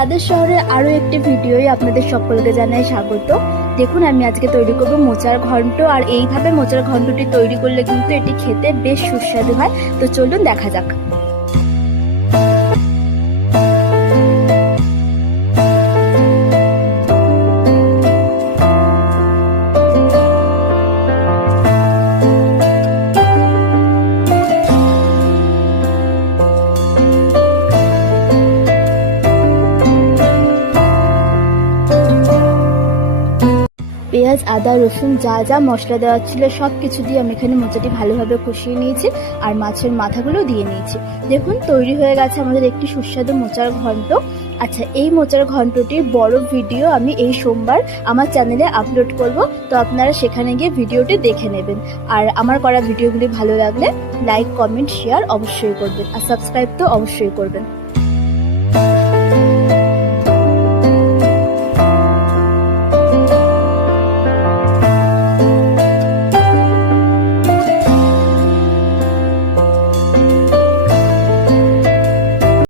চাঁদের শহরের আরো একটি ভিডিওই আপনাদের সকলকে জানাই স্বাগত। দেখুন, আমি আজকে তৈরি করব মোচার ঘন্ট। আর এইভাবে মোচার ঘন্টটি তৈরি করলে কিন্তু এটি খেতে বেশ সুস্বাদু হয়। তো চলুন দেখা যাক। পেঁয়াজ, আদা, রসুন যা যা মশলা দেওয়া ছিল সব কিছু দিয়ে আমি এখানে মোচাটি ভালোভাবে কষিয়ে নিয়েছি আর মাছের মাথাগুলো দিয়ে নিয়েছি। দেখুন, তৈরি হয়ে গেছে আমাদের একটি সুস্বাদু মোচার ঘন্ট। আচ্ছা, এই মোচার ঘন্টটির বড় ভিডিও আমি এই সোমবার আমার চ্যানেলে আপলোড করব, তো আপনারা সেখানে গিয়ে ভিডিওটি দেখে নেবেন। আর আমার করা ভিডিওগুলি ভালো লাগলে লাইক, কমেন্ট, শেয়ার অবশ্যই করবেন আর সাবস্ক্রাইব তো অবশ্যই করবেন।